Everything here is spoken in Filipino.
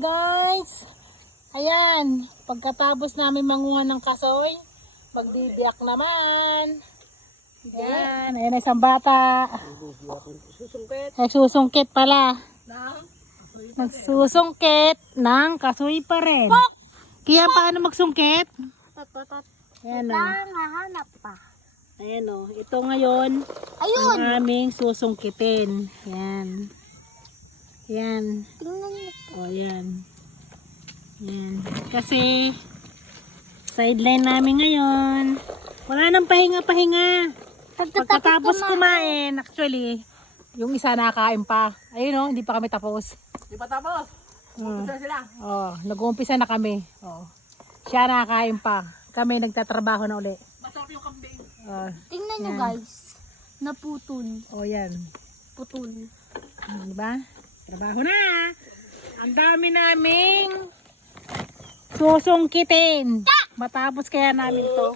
Guys, ayan, pagkatapos namin manguha ng kasoy, magbibiyak naman. Ayan, ayan isang bata. Nagsusungkit pala. Nagsusungkit ng kasoy pa rin. Kaya paano magsungkit? Ayan o. Hanap pa. Ayan o. Ito ngayon Ayun! ang aming susungkitin. Ayan. Ayan. Tingnan mo. O ayan. Ayan. Kasi sideline namin ngayon. Wala nang pahinga-pahinga. Pagkatapos kumain, actually, yung isa nakakain pa. Ayun o, hindi pa kami tapos. Di pa tapos. Umpisa sila. Oh, nag-uumpisa na kami. Oh. Siya nakakain pa. Kami nagtatrabaho na uli. Masarap yung kambing. Tingnan nyo Yan. guys. Naputol. Oh, yan. Putol. Diba? Trabaho na. Ang dami naming susungkitin. Matapos kaya namin to.